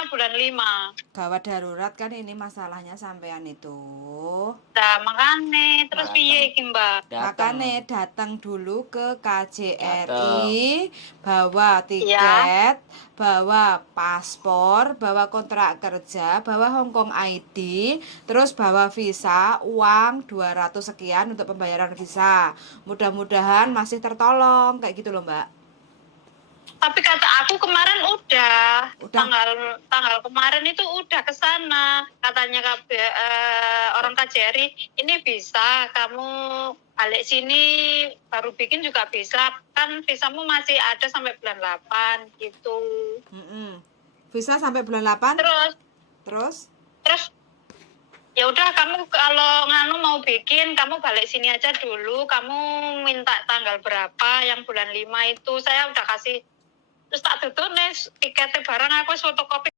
visanya bulan 5. Gawat darurat kan ini masalahnya sampean itu. Nah, makanya terus piye iki, Mbak? Makanya datang dulu ke Dateng. KJRI, bawa tiket, bawa paspor, bawa kontrak kerja, bawa Hongkong ID, terus bawa visa, uang 200 sekian untuk pembayaran visa. Mudah-mudahan masih tertolong kayak gitu loh, Mbak. Tapi kata aku kemarin udah. Udah. Tanggal kemarin itu udah ke sana. Katanya orang KJRI, ini bisa kamu balik sini baru bikin juga bisa. Kan visamu masih ada sampai bulan 8 gitu. Visa sampai bulan 8. Terus ya udah, kamu kalau nganu mau bikin, kamu balik sini aja dulu. Kamu minta tanggal berapa yang bulan 5 itu. Saya udah kasih. Terus tak tutup nih tiketnya barang, aku fotokopi